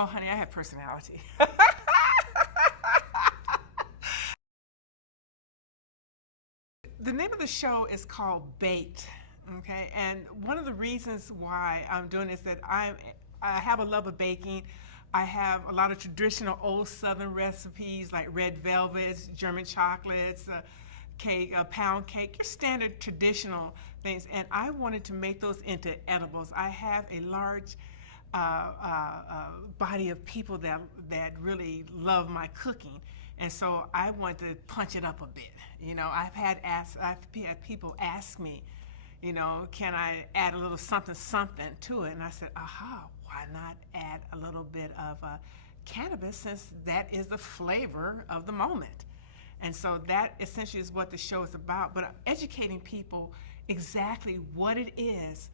Oh, honey, I have personality. The name of the show is called Baked, okay? And one of the reasons why I'm doing this is that I have a love of baking. I have a lot of traditional old Southern recipes like red velvets, German chocolates, cake, pound cake, your standard traditional things. And I wanted to make those into edibles. I have a large body of people that really love my cooking. And so I want to punch it up a bit. You know, I've had people ask me, you know, can I add a little something to it? And I said, aha, why not add a little bit of cannabis, since that is the flavor of the moment. And so that essentially is what the show is about, but educating people exactly what it is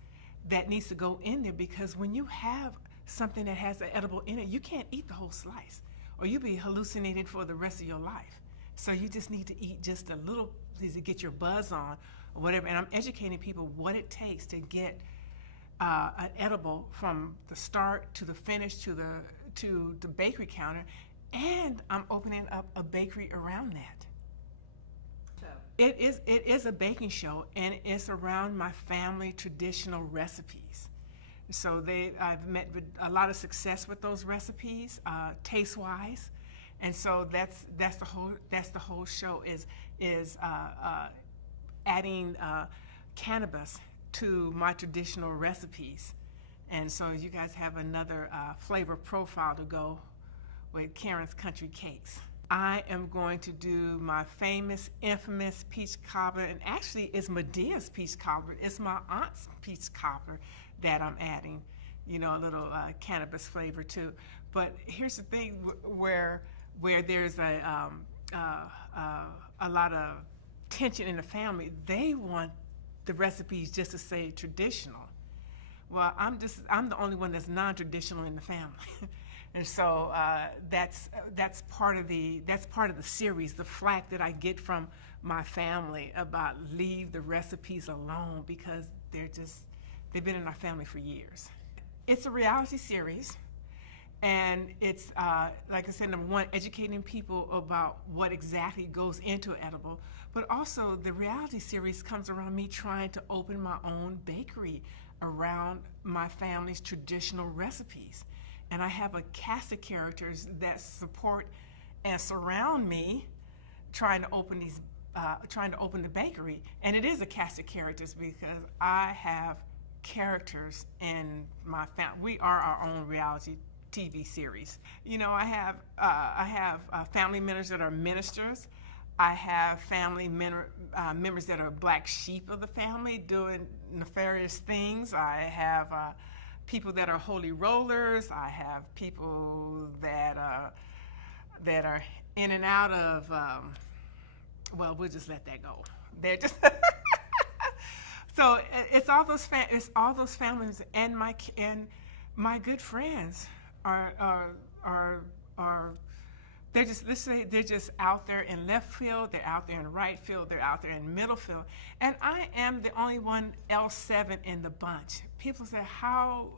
that needs to go in there, because when you have something that has an edible in it, you can't eat the whole slice, or you'll be hallucinating for the rest of your life. So you just need to eat just a little to get your buzz on, or whatever. And I'm educating people what it takes to get an edible from the start to the finish to the bakery counter, and I'm opening up a bakery around that. It is a baking show, and it's around my family traditional recipes. So I've met with a lot of success with those recipes, taste-wise, and so that's the whole show is adding cannabis to my traditional recipes, and so you guys have another flavor profile to go with Karen's Country Cakes. I am going to do my famous, infamous peach cobbler, and actually it's Medea's peach cobbler. It's my aunt's peach cobbler that I'm adding, you know, a little cannabis flavor too. But here's the thing, where there's a lot of tension in the family, they want the recipes just to say traditional. Well, I'm the only one that's non-traditional in the family. And so that's part of the series, the flack that I get from my family about leave the recipes alone, because they've been in our family for years. It's a reality series, and it's like I said, number one, educating people about what exactly goes into an edible, but also the reality series comes around me trying to open my own bakery around my family's traditional recipes. And I have a cast of characters that support and surround me trying to open the bakery. And it is a cast of characters because I have characters in my family. We are our own reality TV series. You know, I have family members that are ministers. I have family members that are black sheep of the family doing nefarious things. I have people that are holy rollers. I have people that are in and out of, well, we'll just let that go. They're just so it's all those families, and my good friends are they're just, let's say they're just out there in left field, they're out there in right field, they're out there in middle field, and I am the only one L7 in the bunch. People say, how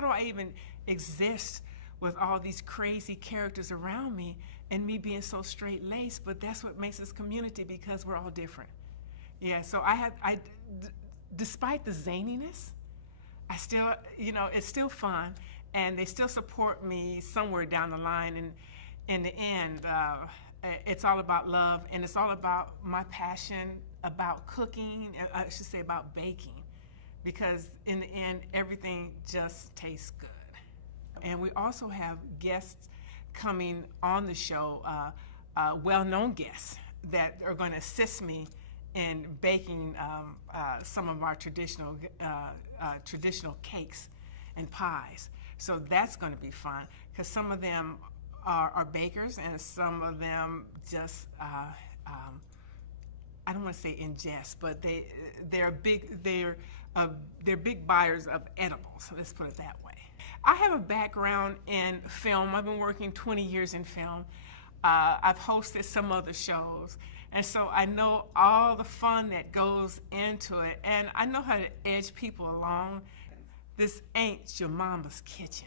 do I even exist with all these crazy characters around me and me being so straight-laced? But that's what makes this community, because we're all different. Yeah, so despite the zaniness, I still, you know, it's still fun, and they still support me somewhere down the line. And in the end, it's all about love, and it's all about my passion about cooking, I should say about baking, because in the end, everything just tastes good. And we also have guests coming on the show, well-known guests that are going to assist me in baking some of our traditional cakes and pies. So that's going to be fun, because some of them are bakers, and some of them just I don't want to say ingest, but they're big buyers of edibles. Let's put it that way. I have a background in film. I've been working 20 years in film. I've hosted some other shows, and so I know all the fun that goes into it, and I know how to edge people along. This ain't your mama's kitchen.